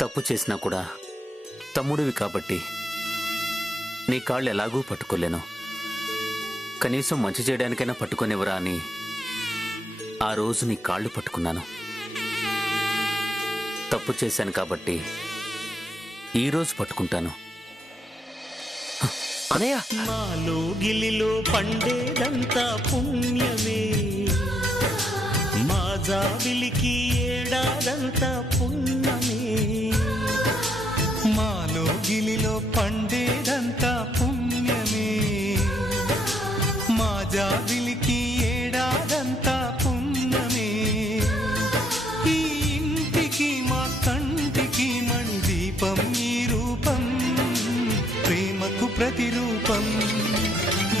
తప్పు చేసినా కూడా తమ్ముడివి కాబట్టి నీ కాళ్ళు ఎలాగూ పట్టుకోలేను. కనీసం మంచి చేయడానికైనా పట్టుకునేవరా అని ఆ రోజు నీ కాళ్ళు పట్టుకున్నాను. తప్పు చేశాను కాబట్టి ఈరోజు పట్టుకుంటాను. అనయ్య, మాలో గిలిలో పండేదంతా పుణ్యమే, మా జాబిలికి ఏడాదంతా పుణ్యమే. మాలో గిలిలో పండేదంతా పుణ్యమే, మా జాబిలికి ఏడాదంతా పుణ్యమే. ఈ ఇంటికి మా కంటికి మణి దీపం ఈ రూపం, ప్రేమకు ప్రతిరూపం.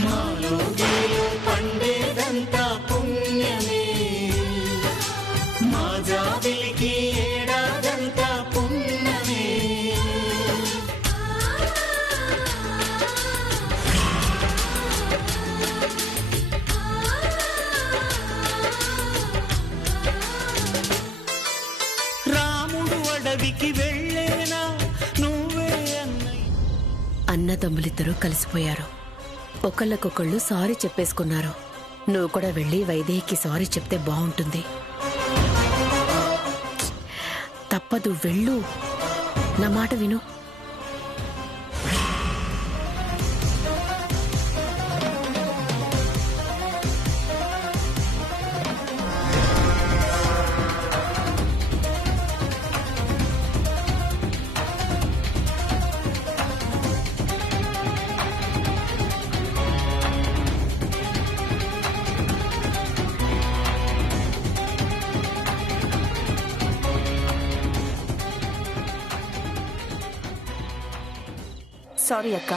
మాలో గిలిలో పండేదంతా పుణ్యమే, మా జాబిలికి ఏడాదంతా పుణ్యమే. రాముడు అడవికి వెళ్ళేనా నువ్వే అన్నయ్య. అన్నదమ్ములిద్దరూ కలిసిపోయారు. ఒకళ్ళకొకళ్ళు సారీ చెప్పేసుకున్నారు. నువ్వు కూడా వెళ్ళి వైదేహికి సారీ చెప్తే బాగుంటుంది. తప్పదు, వెళ్ళు. నా మాట విను. సారీ అక్క.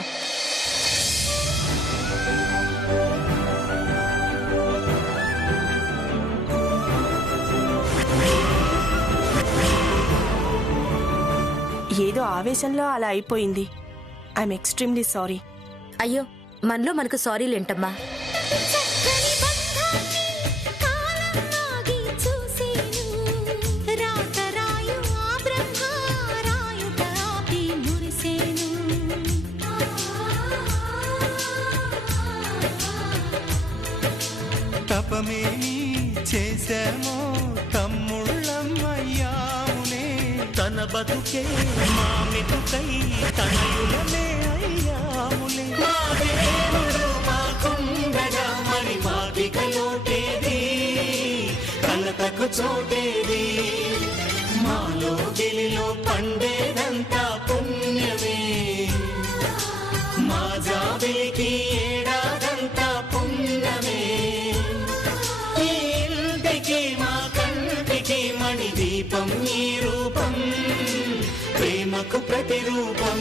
ఏదో ఆవేశంలో అలా అయిపోయింది. I'm extremely sorry. అయ్యో, మనలో మనకు సారీలేంటమ్మా. తపమేమి చేశామో తమ్ముళ్ళమ్మయ్యామునే, తన బతుకే మా మెతుకై తనయులమే అయ్యాములే. మా దేవుడు మాకుండగా మరి మాదిక లోటేది, కలతకు చోటేది. మాలో గిలిలో పండేదంతా పుణ్యమే, మా జాబిలికి ఏడాదంతా పుణ్యమే. ఈ ఇంటికి మా కంటికి మణి దీపం ఈ రూపం, ప్రేమకు ప్రతిరూపం.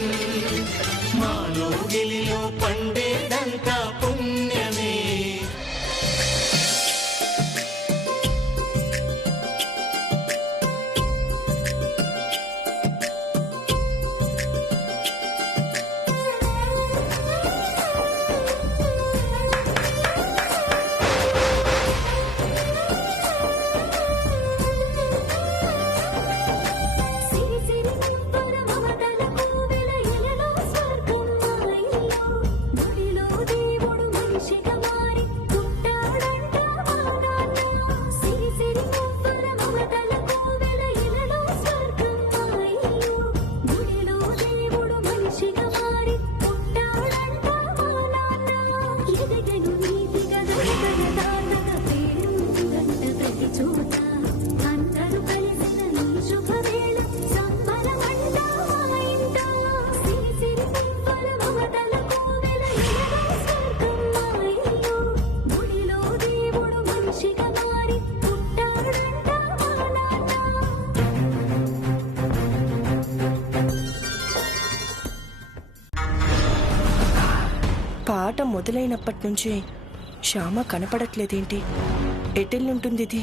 మాలో గిలిలో పండేదంతా పుణ్యమే. పాట మొదలైనప్పటి నుంచి శ్యామ కనపడట్లేదేంటి? ఎటెళ్ళుంటుంది ఇది?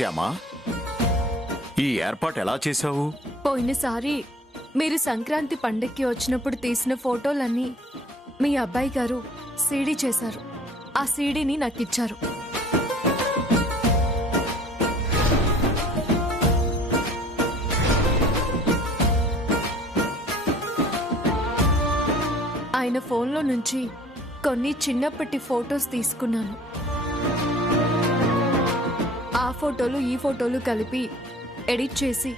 శ్యామా, ఈ ఏర్పాటు ఎలా చేశావు? పోయినసారి మీరు సంక్రాంతి పండక్కి వచ్చినప్పుడు తీసిన ఫోటోలన్నీ మీ అబ్బాయి గారు సీడీ చేశారు. ఆ సీడీని నాకిచ్చారు. ఆయన ఫోన్లో నుంచి కొన్ని చిన్నప్పటి ఫోటోస్ తీసుకున్నాను. ఆ ఫోటోలు ఈ ఫోటోలు కలిపి ఎడిట్ చేసి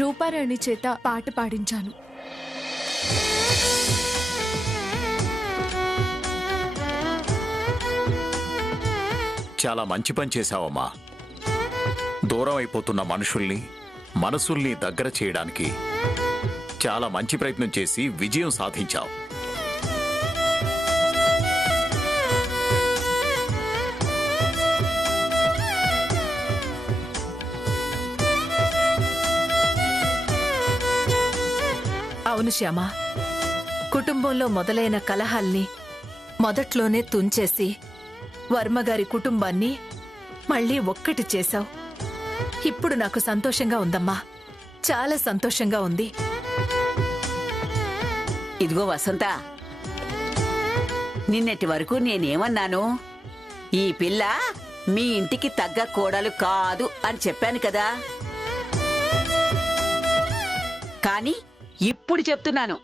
రూపారాణి చేత పాట పాడించాను. చాలా మంచి పని చేశావమ్మా. దూరం అయిపోతున్న మనుషుల్ని, మనసుల్ని దగ్గర చేయడానికి చాలా మంచి ప్రయత్నం చేసి విజయం సాధించావు. అవును శ్యామ, కుటుంబంలో మొదలైన కలహాల్ని మొదట్లోనే తుంచేసి వర్మగారి కుటుంబాన్ని మళ్ళీ ఒక్కటి చేశావు. ఇప్పుడు నాకు సంతోషంగా ఉందమ్మా, చాలా సంతోషంగా ఉంది. ఇదిగో వసంత, నిన్నటి వరకు నేనేమన్నాను? ఈ పిల్ల మీ ఇంటికి తగ్గ కోడలు కాదు అని చెప్పాను కదా. కానీ ఇప్పుడు చెప్తున్నాను,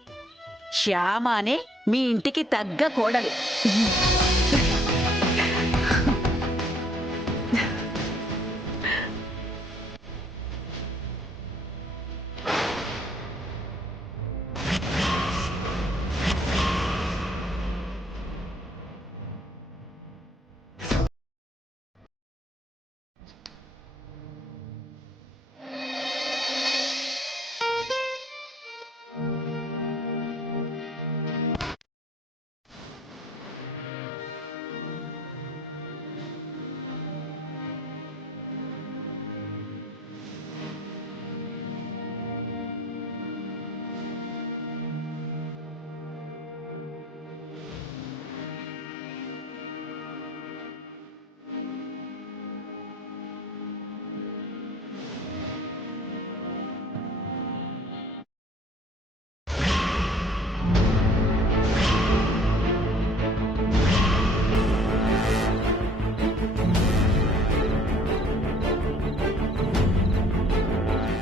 శ్యామ అనే మీ ఇంటికి తగ్గ కోడలు.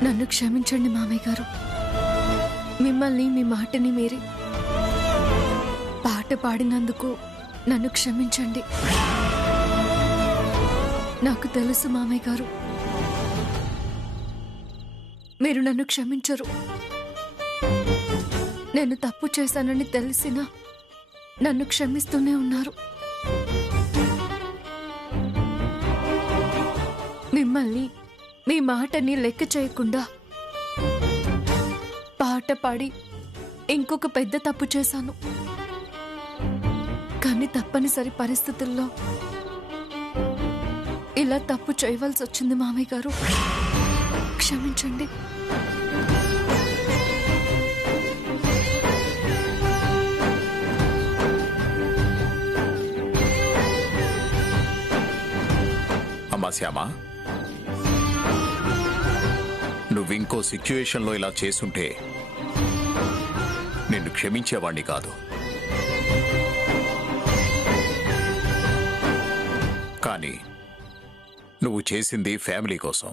నన్ను క్షమించండి మామయ్య గారు. మిమ్మల్ని మీ మాటని మీరి పాట పాడినందుకు నన్ను క్షమించండి. నాకు తెలుసు మామయ్య గారు, మీరు నన్ను క్షమించరు. నేను తప్పు చేశానని తెలిసినా నన్ను క్షమిస్తూనే ఉన్నారు. మిమ్మల్ని మీ మాటని లెక్క చేయకుండా పాట పాడి ఇంకొక పెద్ద తప్పు చేశాను. కానీ తప్పనిసరి పరిస్థితుల్లో ఇలా తప్పు చేయవలసి వచ్చింది మామయ్య గారు. క్షమించండి. అమ్మా శ్యామ, నువ్వింకో సిచ్యువేషన్లో ఇలా చేసుంటే నిన్ను క్షమించేవాణ్ణి కాదు. కానీ నువ్వు చేసింది ఫ్యామిలీ కోసం.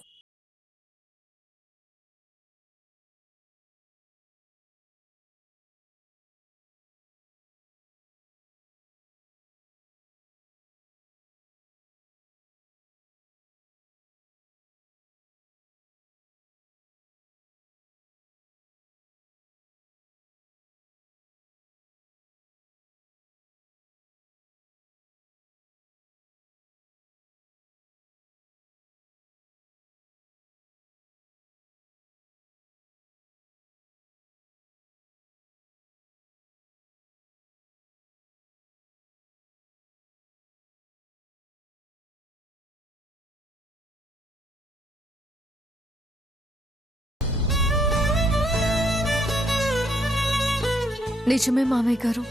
నిజమే మామయ్య గారు,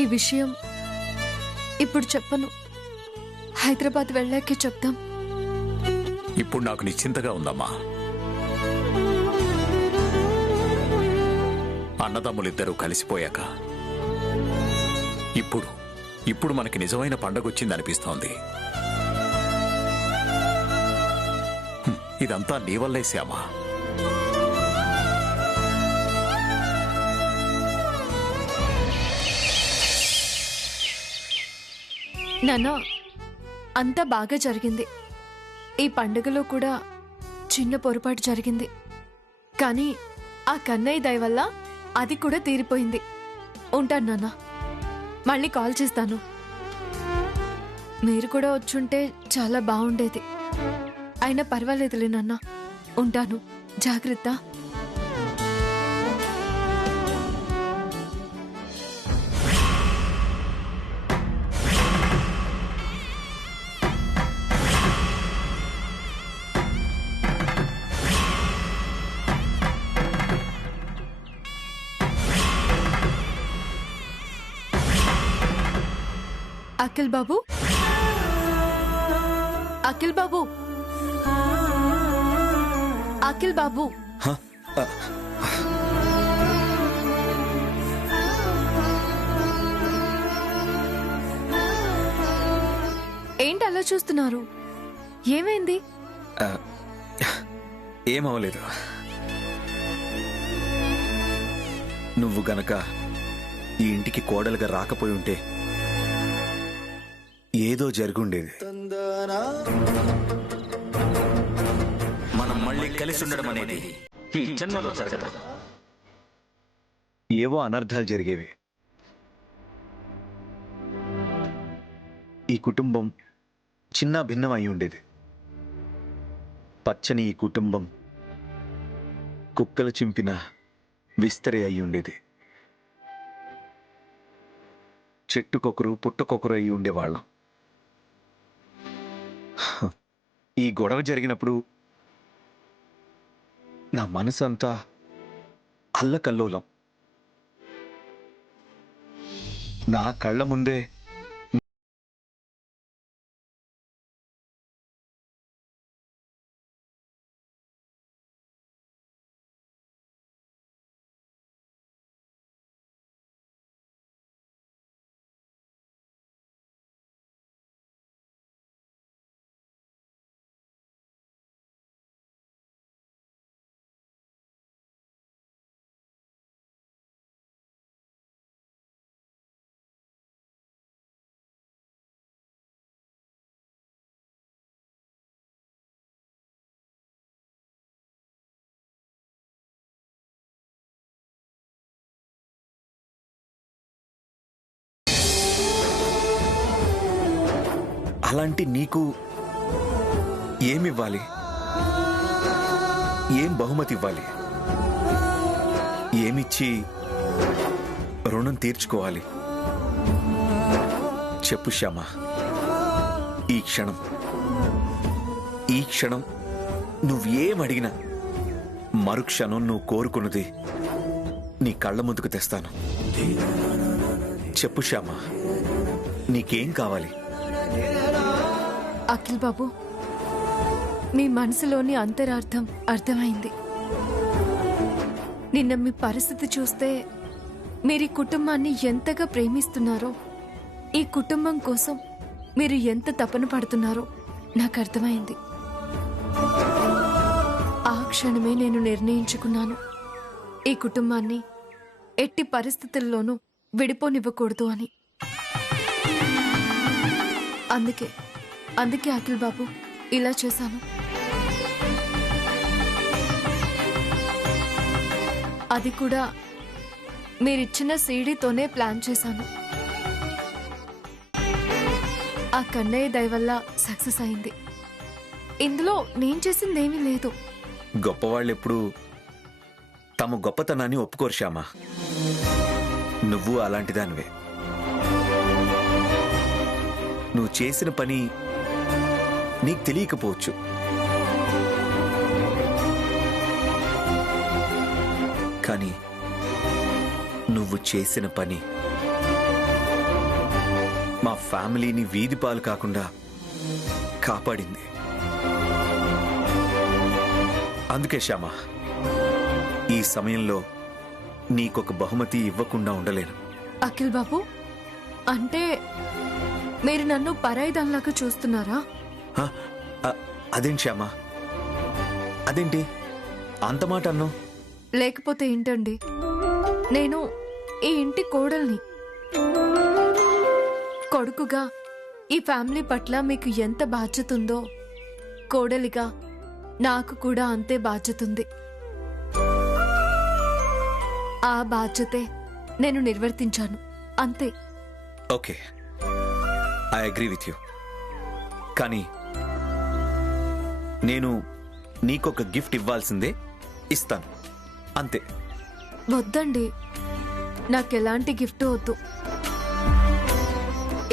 ఈ విషయం ఇప్పుడు చెప్పను. హైదరాబాద్ వెళ్ళాకే చెప్తాం. ఇప్పుడు నాకు నిశ్చింతగా ఉందమ్మా. అన్నదమ్ములిద్దరూ కలిసిపోయాక ఇప్పుడు మనకి నిజమైన పండగొచ్చిందనిపిస్తోంది. ఇదంతా నీ వల్లే శ్యామా. నాన్న, అంతా బాగా జరిగింది. ఈ పండుగలో కూడా చిన్న పొరపాటు జరిగింది, కానీ ఆ కన్నయ్య దయ వల్ల అది కూడా తీరిపోయింది. ఉంటాను నాన్న, మళ్ళీ కాల్ చేస్తాను. మీరు కూడా వచ్చుంటే చాలా బాగుండేది. అయినా పర్వాలేదులే నాన్న, ఉంటాను. జాగ్రత్త. అఖిల్ బాబు, అఖిల్ బాబు, అఖిల్ బాబు. ఏంటి అలా చూస్తున్నారు? ఏమైంది? ఏమవలేదు. నువ్వు గనక ఈ ఇంటికి కోడలుగా రాకపోయి ఉంటే ఏదో జరుగుండేది. మనం మళ్ళీ కలిసి ఉండడం అనేది ఈ జన్మలో జరగదు. ఏవో అనర్థాలు జరిగేవి. ఈ కుటుంబం చిన్న భిన్నం అయి ఉండేది. పచ్చని ఈ కుటుంబం కుక్కలు చింపిన విస్తరి అయి ఉండేది. చెట్టుకొకరు పుట్టకొకరు అయి ఉండేవాళ్ళం. ఈ గొడవ జరిగినప్పుడు నా మనసు అంతా అల్లకల్లోలం. నా కళ్ళ ముందే అలాంటి నీకు ఏమివ్వాలి? ఏం బహుమతి ఇవ్వాలి? ఏమిచ్చి రుణం తీర్చుకోవాలి? చెప్పు శ్యామ. ఈ క్షణం నువ్వేమడిగినా మరుక్షణం నువ్వు కోరుకున్నది నీ కళ్ళ ముందుకు తెస్తాను. చెప్పు శ్యామ, నీకేం కావాలి? అఖిల్ బాబు, మీ మనసులోని అంతరార్థం అర్థమైంది. నిన్న మీ పరిస్థితి చూస్తే మీరు ఈ కుటుంబాన్ని ఎంతగా ప్రేమిస్తున్నారో, ఈ కుటుంబం కోసం మీరు ఎంత తపన పడుతున్నారో నాకు అర్థమైంది. ఆ క్షణమే నేను నిర్ణయించుకున్నాను, ఈ కుటుంబాన్ని ఎట్టి పరిస్థితుల్లోనూ విడిపోనివ్వకూడదు అని. అందుకే అఖిల్ బాబు ఇలా చేశాను. అది కూడా మీరిచ్చిన సీడీతోనే ప్లాన్ చేశాను. ఆ కన్నయ్య దయ వల్ల సక్సెస్ అయింది. ఇందులో నేను చేసిందేమీ లేదు. గొప్పవాళ్ళెప్పుడు తమ గొప్పతనాన్ని ఒప్పుకోరు శ్యామ. నువ్వు అలాంటిదానివే. నువ్వు చేసిన పని నీకు తెలియకపోవచ్చు, కానీ నువ్వు చేసిన పని మా ఫ్యామిలీని వీధి పాలు కాకుండా కాపాడింది. అందుకే శ్యామ, ఈ సమయంలో నీకొక బహుమతి ఇవ్వకుండా ఉండలేను. అఖిల్ బాబు, అంటే మీరు నన్ను పరాయిదానిలాగా చూస్తున్నారా? అదేంటి శ్యామ, అదేంటి అంత మాట అన్నావు? లేకపోతే ఏంటండి, నేను ఈ ఇంటి కోడల్ని. కొడుకుగా ఈ ఫ్యామిలీ పట్ల మీకు ఎంత బాధ్యత ఉందో, కోడలిగా నాకు కూడా అంతే బాధ్యత ఉంది. ఆ బాధ్యతే నేను నిర్వర్తించాను, అంతే. Okay, I agree with you. కానీ నేను నీకొక గిఫ్ట్ ఇవ్వాల్సిందే, ఇస్తాను, అంతే. వద్దండి, నాకెలాంటి గిఫ్ట్ వద్దు.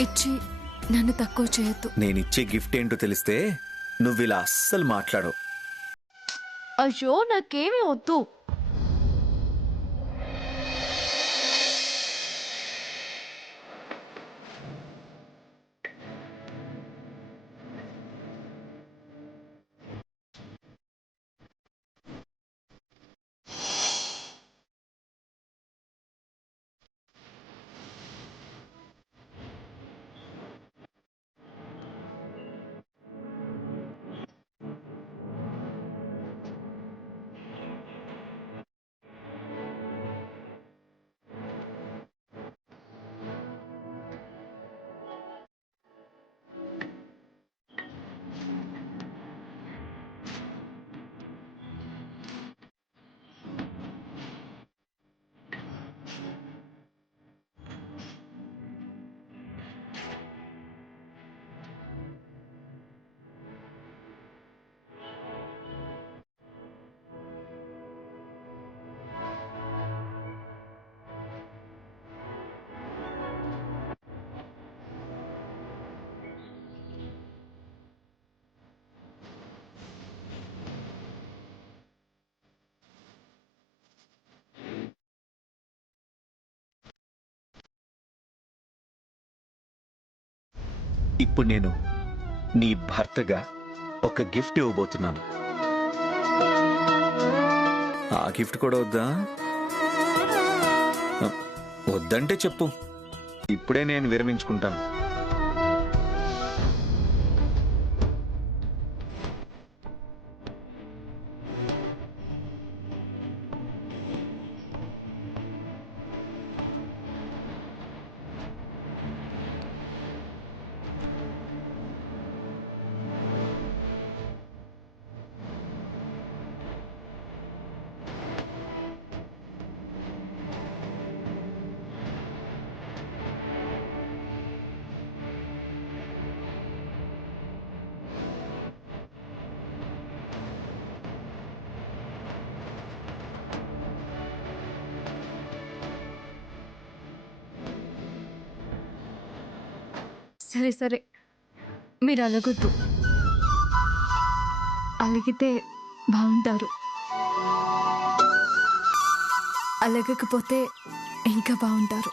ఇచ్చి నన్ను తక్కువ చేయొద్దు. నేనిచ్చే గిఫ్ట్ ఏంటో తెలిస్తే నువ్విలా అస్సలు మాట్లాడవు. అయ్యో, నాకేమీ వద్దు. ఇప్పుడు నేను నీ భర్తగా ఒక గిఫ్ట్ ఇవ్వబోతున్నాను. ఆ గిఫ్ట్ కూడా వద్దా? వద్దంటే చెప్పు, ఇప్పుడే నేను విరమించుకుంటాను. సరే సరే, మీరు అలగొద్దు. అలిగితే బాగుంటారు, అలగకపోతే ఇంకా బాగుంటారు.